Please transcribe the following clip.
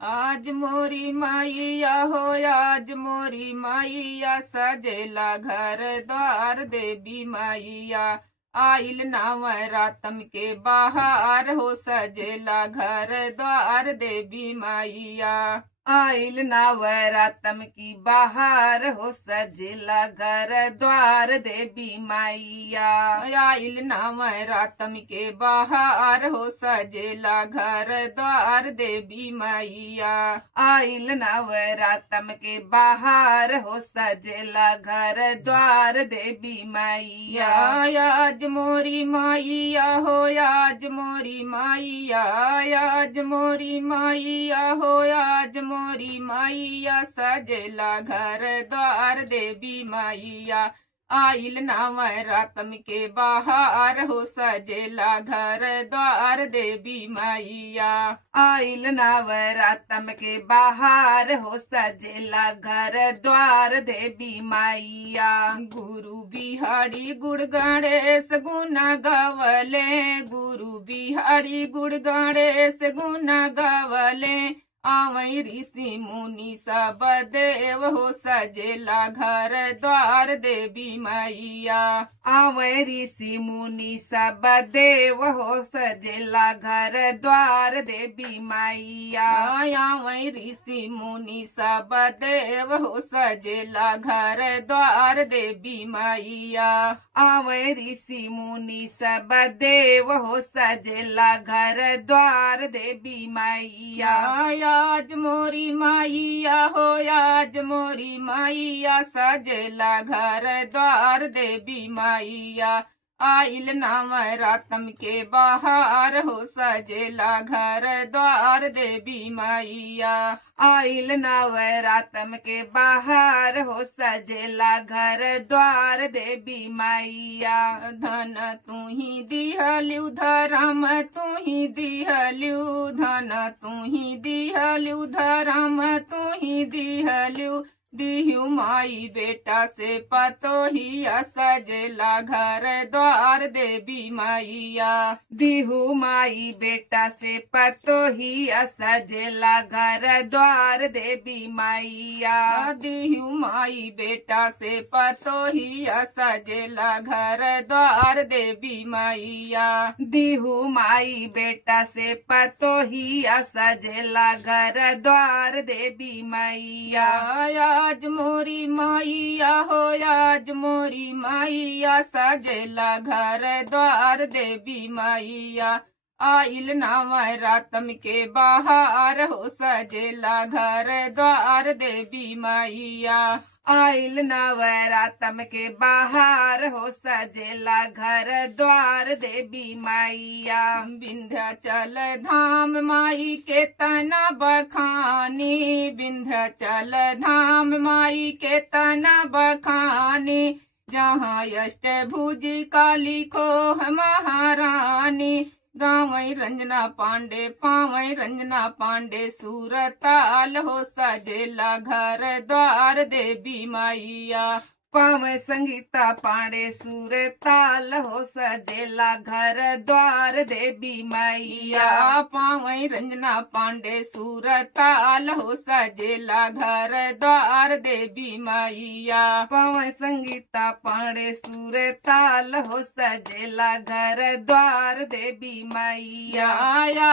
आज मोरी माईया हो आज मोरी माईया सजेला घर द्वार देवी माईया आइल नवरातम के बाहर हो सजेला घर द्वार देवी माईया आइल नवरातम की बाहर हो सजेला घर द्वार देवी माईया आइल नवरातम के बाहर हो सजेला घर द्वार देवी माईया आइल नवरातम के बाहर हो सजेला घर द्वार देवी माईया आज मोरी माईया हो आज मोरी माईया आज मोरी माईया हो आज मोरी माईया सजेला घर द्वार देवी माईया आइल नवरातम के बाहर हो सजेला घर द्वार देवी माईया आइल नवरातम के बाहर हो सजेला घर द्वार देवी माईया गुरु बिहारी गुड़ गणेश गुण गवले गुरु बिहारी गुड़ गणेश गुण गवले आवै ऋषि मुनि सब देव हो सजेला घर द्वार देवी माईया आवै ऋषि मुनि सब देव हो सजेला घर द्वार देवी माईया आवै ऋषि मुनि सब देव हो सजेला घर द्वार देवी माईया आवै ऋषि मुनि सब देव हो सजेला घर द्वार देवी माईया आज मोरी माईया हो आज मोरी माईया सजेला घर द्वार देवी माईया आइल नवरातम के बाहर हो सजेला घर द्वार देवी माईया आइल नवरातम के बाहर हो सजेला घर द्वार देवी माईया धन तू ही दिहल्यू धर्म तू ही दिहल्यू धन तू ही दिहल्यू धर्म तू ही दिहल्यू दिहु माई बेटा से पतो ही सजेला घर द्वार देवी माईया दिहु माई बेटा से पतो ही सजेला घर द्वार देवी माईया दिहु माई बेटा से पतो ही सजेला घर द्वार देवी माईया दिहु माई बेटा से पतो ही सजेला घर द्वार देवी माईया आज मोरी माईया हो आज मोरी माईया सजेला घर द्वार देवी माईया आइल नवरातम के बाहर हो सजेला घर द्वार देवी माईया आइल नवरातम के बाहर हो सजेला घर द्वार देवी माईया विंध्याचल धाम माई के तना बखानी विंध्याचल धाम माई के तना बखानी जहाँ अष्टभुजी काली खोह महारानी गावई रंजना पांडे पावई रंजना पांडे सूरताल हो सजेला घर द्वार देवी माईया पावे संगीता पांडे सुर ताल हो सजेला घर द्वार देवी माईया पावई रंजना पांडे सूरताल हो सजेला घर द्वार देवी माईया पावे संगीता पांडे सुर ताल हो सजेला घर द्वार देवी माईया